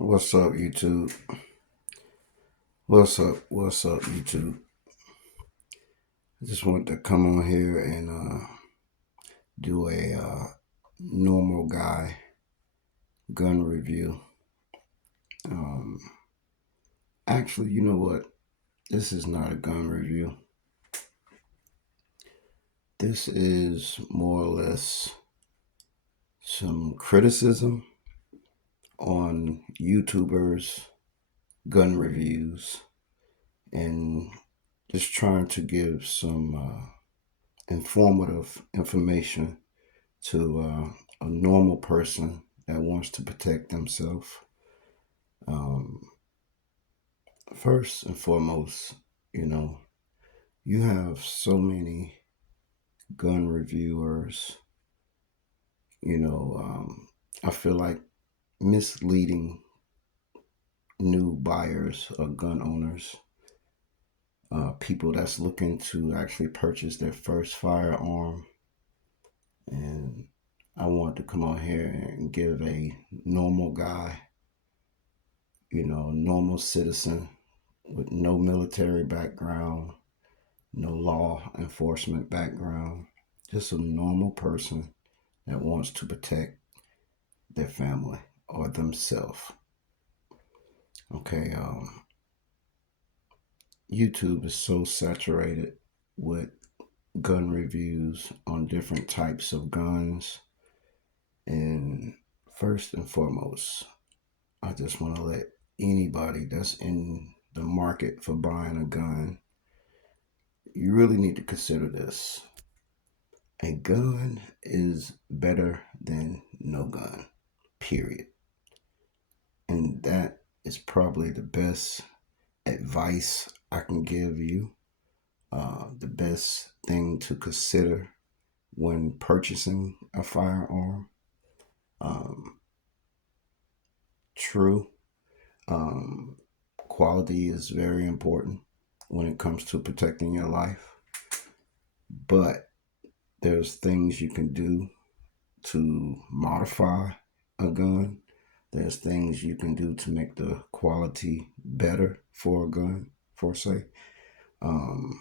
What's up, YouTube? What's up, YouTube? I just wanted to come on here and do a normal guy gun review. Um, Actually, you know what? This is not a gun review. This is more or less some criticism on YouTubers' gun reviews and just trying to give some informative information to a normal person that wants to protect themselves. Um, First and foremost, you know, you have so many gun reviewers, I feel like misleading new buyers or gun owners, people that's looking to actually purchase their first firearm. And I want to come on here and give a normal guy, normal citizen with no military background, no law enforcement background, just a normal person that wants to protect their family or themselves. Okay, YouTube is so saturated with gun reviews on different types of guns. And first and foremost, I just want to let anybody that's in the market for buying a gun, you really need to consider this. A gun is better than no gun, period. And that is probably the best advice I can give you, the best thing to consider when purchasing a firearm. Um, True, um, quality is very important when it comes to protecting your life, but there's things you can do to modify a gun. There's things you can do to make the quality better for a gun, for say. Um,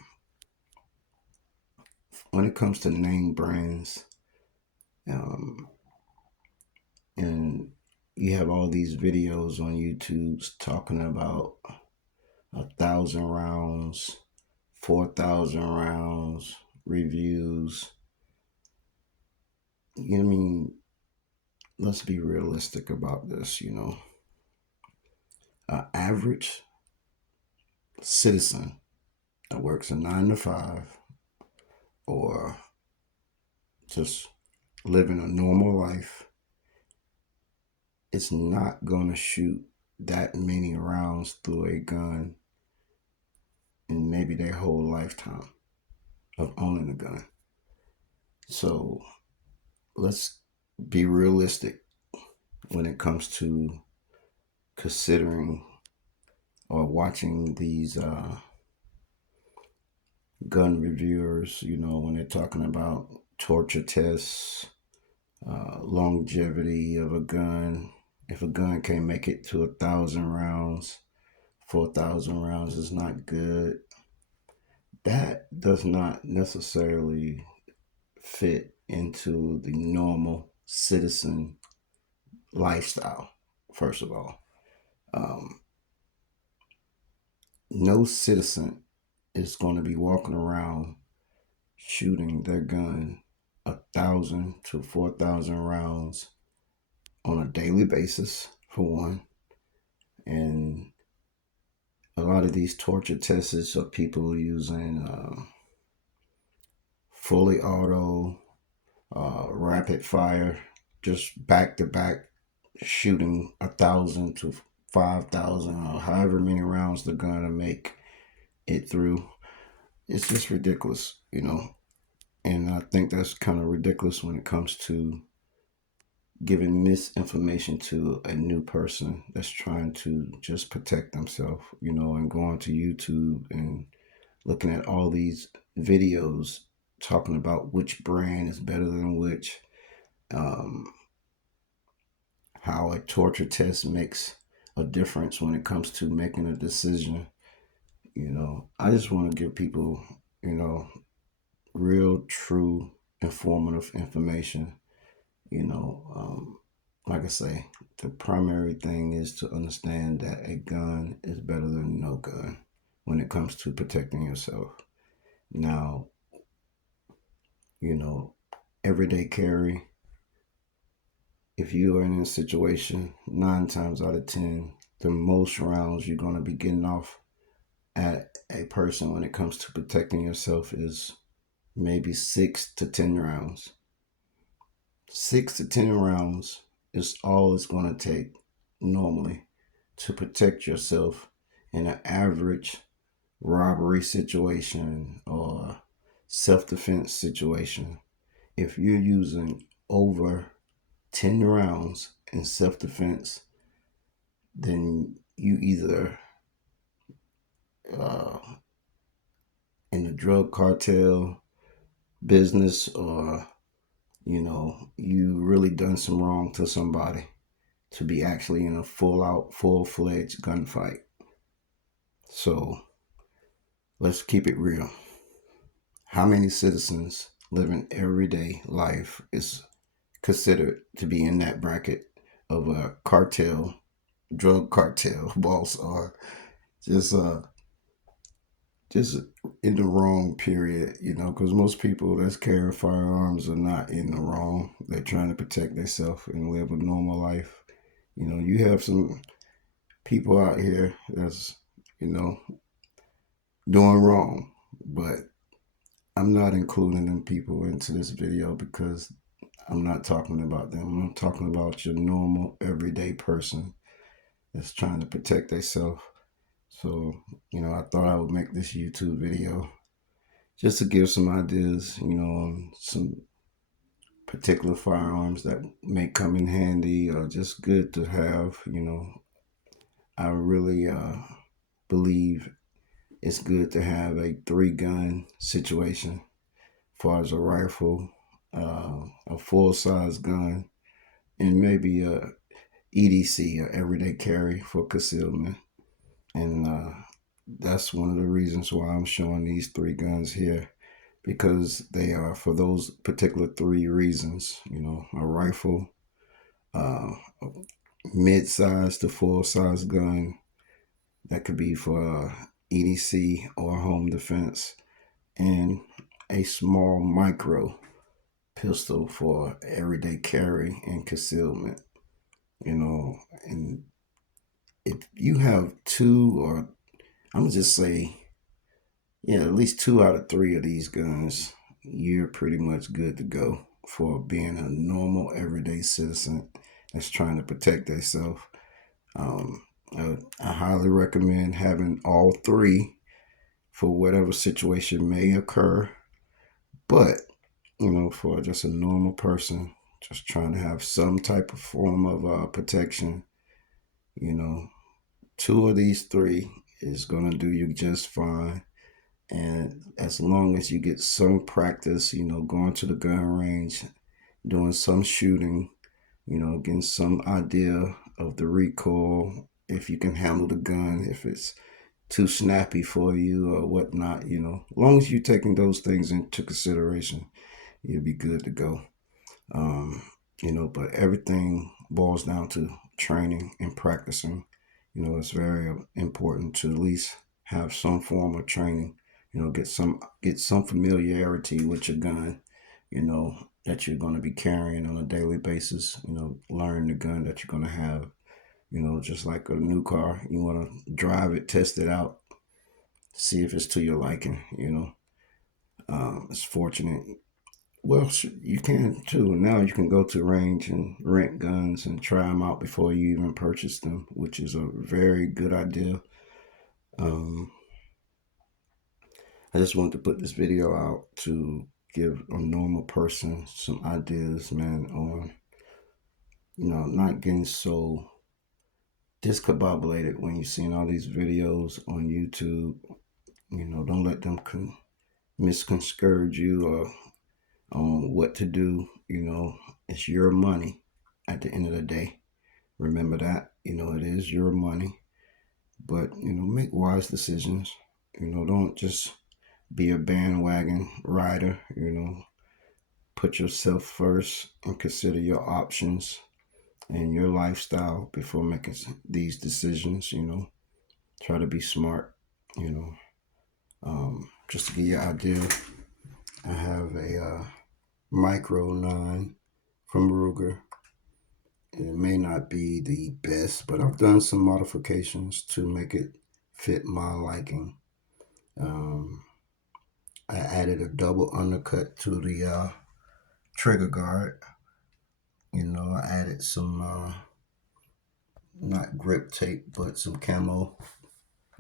when it comes to name brands, um, and you have all these videos on YouTube talking about 1,000 rounds, 4,000 rounds, reviews. You know what I mean? Let's be realistic about this, An average citizen that works a 9 to 5 or just living a normal life is not going to shoot that many rounds through a gun in maybe their whole lifetime of owning a gun. So let's be realistic when it comes to considering or watching these gun reviewers, when they're talking about torture tests, longevity of a gun. If a gun can't make it to 1,000 rounds, 4,000 rounds is not good. That does not necessarily fit into the normal citizen lifestyle, first of all. Um, no citizen is going to be walking around shooting their gun 1,000 to 4,000 rounds on a daily basis, for one. And a lot of these torture tests are people using fully auto, rapid fire, just back to back shooting 1,000 to 5,000 or however many rounds they're gonna make it through. It's just ridiculous. And I think that's kind of ridiculous when it comes to giving misinformation to a new person that's trying to just protect themselves, and going to YouTube and looking at all these videos talking about which brand is better than which, um, how a torture test makes a difference when it comes to making a decision. I just want to give people, you know, real, true, informative information. You know, um, like I say, the primary thing is to understand that a gun is better than no gun when it comes to protecting yourself. Now, you know, everyday carry, if you are in a situation, 9 times out of 10, the most rounds you're going to be getting off at a person when it comes to protecting yourself is maybe 6 to 10 rounds. 6 to 10 rounds is all it's going to take normally to protect yourself in an average robbery situation or self defense situation. If you're using over 10 rounds in self defense, then you either uh, in the drug cartel business, or you really done some wrong to somebody to be actually in a full-fledged gunfight. So let's keep it real. How many citizens living everyday life is considered to be in that bracket of a cartel, drug cartel boss, or just just in the wrong period, because most people that's carrying firearms are not in the wrong. They're trying to protect themselves and live a normal life. You have some people out here that's, you know, doing wrong, but I'm not including them people into this video because I'm not talking about them. I'm talking about your normal, everyday person that's trying to protect themselves. So, I thought I would make this YouTube video just to give some ideas, on some particular firearms that may come in handy or just good to have. I really believe it's good to have a 3 gun situation, as far as a rifle, a full size gun, and maybe a EDC, or everyday carry, for concealment. And that's one of the reasons why I'm showing these 3 guns here, because they are for those particular 3 reasons. A rifle, uh, a mid-size to full-size gun that could be for EDC or home defense, and a small micro pistol for everyday carry and concealment. And if you have two, or I'm gonna just say, yeah, at least 2 out of 3 of these guns, you're pretty much good to go for being a normal everyday citizen that's trying to protect themselves. I highly recommend having all 3 for whatever situation may occur. But, for just a normal person, just trying to have some type of form of protection, you know, 2 of these 3 is going to do you just fine. And as long as you get some practice, going to the gun range, doing some shooting, getting some idea of the recoil, if you can handle the gun, if it's too snappy for you or whatnot, as long as you're taking those things into consideration, you'll be good to go. Um, but everything boils down to training and practicing. It's very important to at least have some form of training. Get some familiarity with your gun. That you're going to be carrying on a daily basis. Learn the gun that you're going to have. Just like a new car, you want to drive it, test it out, see if it's to your liking. It's fortunate. Well, you can too. Now you can go to range and rent guns and try them out before you even purchase them, which is a very good idea. I just wanted to put this video out to give a normal person some ideas, man, on, not getting so discombobulated when you're seeing all these videos on YouTube. Don't let them misconstrue you or on what to do. It's your money at the end of the day. Remember that. It is your money, but, make wise decisions. Don't just be a bandwagon rider. Put yourself first and consider your options and your lifestyle before making these decisions. Try to be smart. You know, just to give you an idea, I have a Micro 9 from Ruger. It may not be the best, but I've done some modifications to make it fit my liking. Um, I added a double undercut to the trigger guard. I added some, not grip tape, but some camo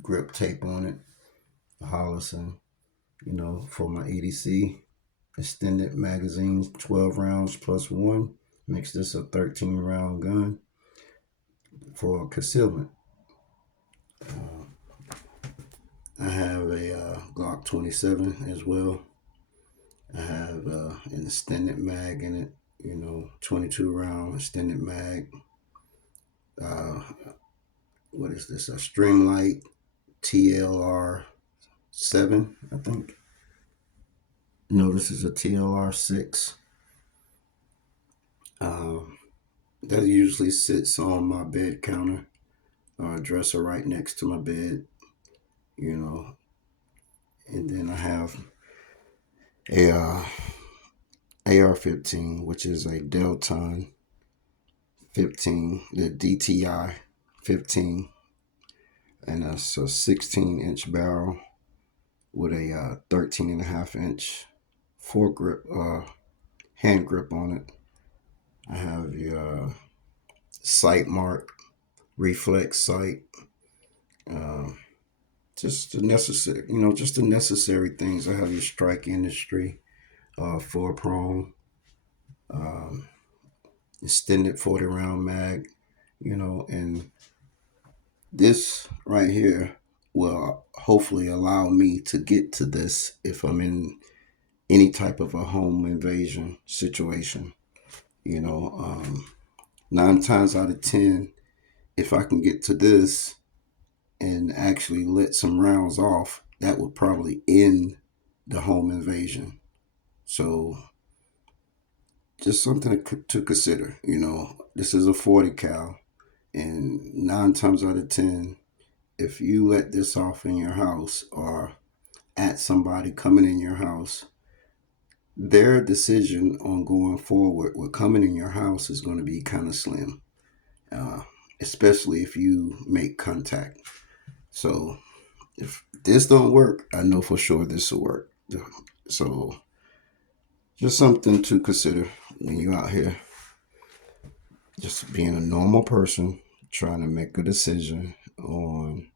grip tape on it, Hollison, for my EDC. Extended magazines, 12 rounds plus one. Makes this a 13 round gun for concealment. I have a Glock 27 as well. I have an extended mag in it, 22 round extended mag. What is this? A Streamlight TLR 7, I think. No, this is a TLR 6. That usually sits on my bed counter or dresser right next to my bed, And then I have a AR-15, which is a Delton 15, the DTI 15, and it's a 16-inch barrel with a 13 and a half inch foregrip, hand grip on it. I have your sight mark, reflex sight, just the necessary, just the necessary things. I have your Strike Industry, 4 prong, extended 40 round mag, and this right here will hopefully allow me to get to this if I'm in any type of a home invasion situation. 9 times out of 10, if I can get to this and actually let some rounds off, that would probably end the home invasion. So just something to consider. This is a 40 cal, and 9 times out of 10, if you let this off in your house or at somebody coming in your house, their decision on going forward with coming in your house is going to be kind of slim, especially if you make contact. So if this don't work, I know for sure this will work. So just something to consider when you're out here, just being a normal person, trying to make a decision on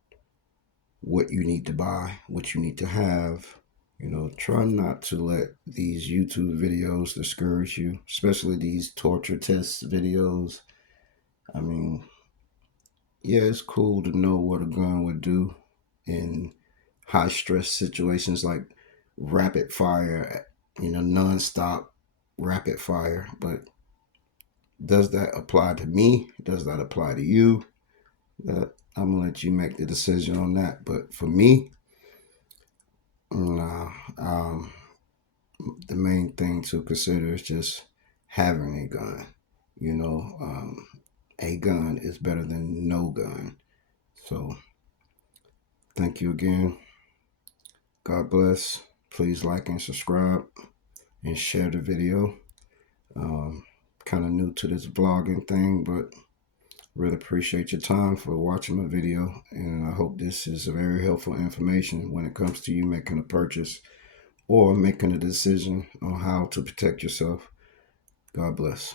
what you need to buy, what you need to have. Try not to let these YouTube videos discourage you, especially these torture test videos. I mean, yeah, it's cool to know what a gun would do in high stress situations like rapid fire, non-stop rapid fire. But does that apply to me? Does that apply to you? I'm gonna let you make the decision on that. But for me, nah, the main thing to consider is just having a gun. A gun is better than no gun. So thank you again. God bless. Please like and subscribe and share the video. Kind of new to this vlogging thing, but really appreciate your time for watching my video, and I hope this is very helpful information when it comes to you making a purchase or making a decision on how to protect yourself. God bless.